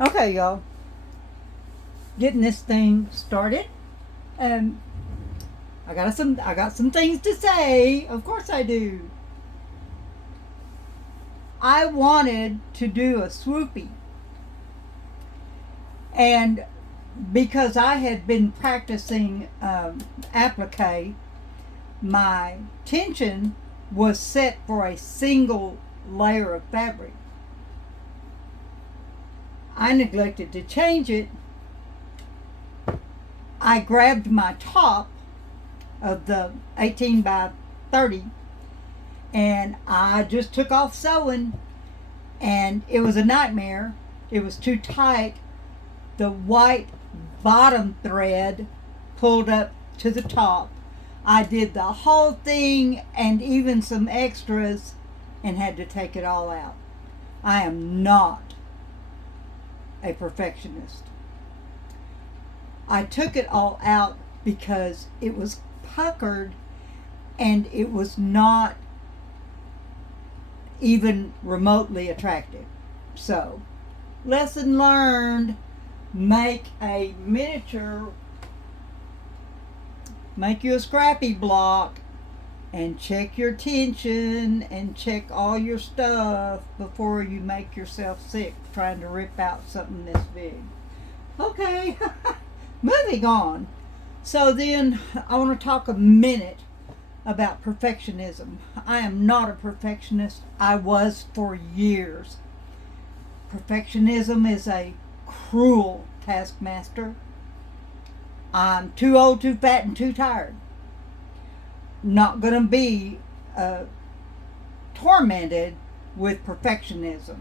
Okay, y'all. Getting this thing started. Um, I got some things to say. Of course I do. I wanted to do a swoopy, and because I had been practicing applique, my tension was set for a single layer of fabric. I neglected to change it. I grabbed my top of the 18 by 30 and I just took off sewing, and it was a nightmare. It was too tight. The white bottom thread pulled up to the top. I did the whole thing and even some extras and had to take it all out. I am not a perfectionist. I took it all out because it was puckered and it was not even remotely attractive. So, lesson learned, make a miniature, make you a scrappy block and check your tension and check all your stuff before you make yourself sick trying to rip out something this big. Okay, moving on. So then I want to talk a minute about perfectionism. I am not a perfectionist. I was for years. Perfectionism is a cruel taskmaster. I'm too old, too fat, and too tired. Not going to be tormented with perfectionism.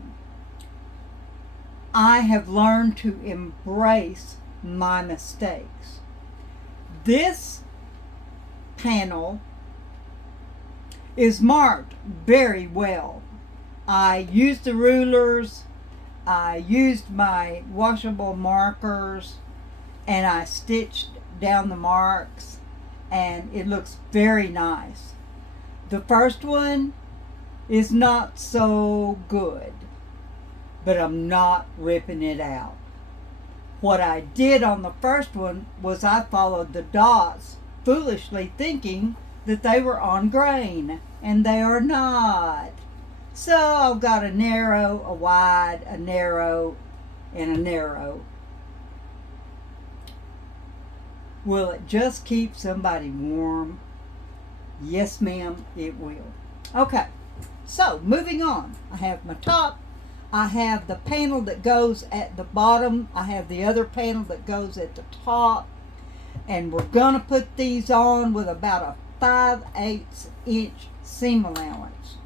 I have learned to embrace my mistakes. This panel is marked very well. I used the rulers, I used my washable markers, and I stitched down the marks, and it looks very nice. The first one is not so good, but I'm not ripping it out. What I did on the first one was I followed the dots, foolishly thinking that they were on grain, and they are not. So I've got a narrow, a wide, a narrow, and a narrow. Will it just keep somebody warm? Yes, ma'am, it will. Okay, so moving on. I have my top. I have the panel that goes at the bottom. I have the other panel that goes at the top. And we're going to put these on with about a 5/8 inch seam allowance.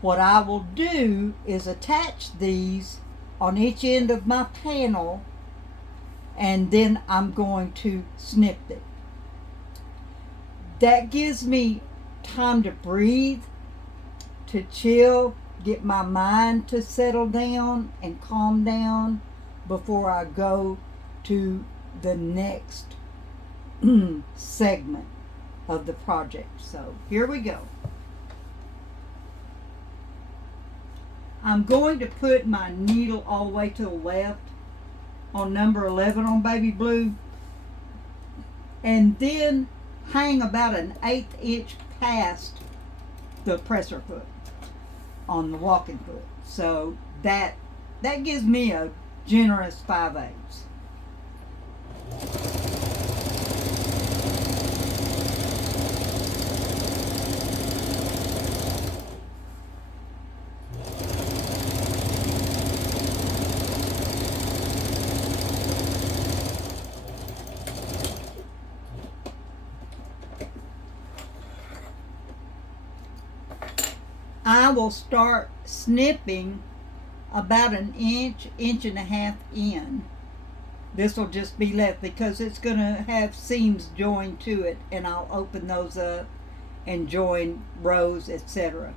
What I will do is attach these on each end of my panel, and then I'm going to snip it. That gives me time to breathe, to chill, get my mind to settle down and calm down before I go to the next segment of the project. So here we go. I'm going to put my needle all the way to the left on number 11 on baby blue, and then hang about an 1/8 inch past the presser foot on the walking foot. So that gives me a generous 5/8. I will start snipping about an inch, inch and a half in. This will just be left because it's going to have seams joined to it, and I'll open those up and join rows, etc.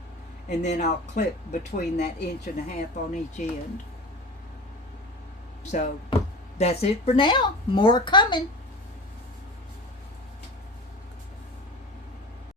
And then I'll clip between that inch and a half on each end. So that's it for now. More coming.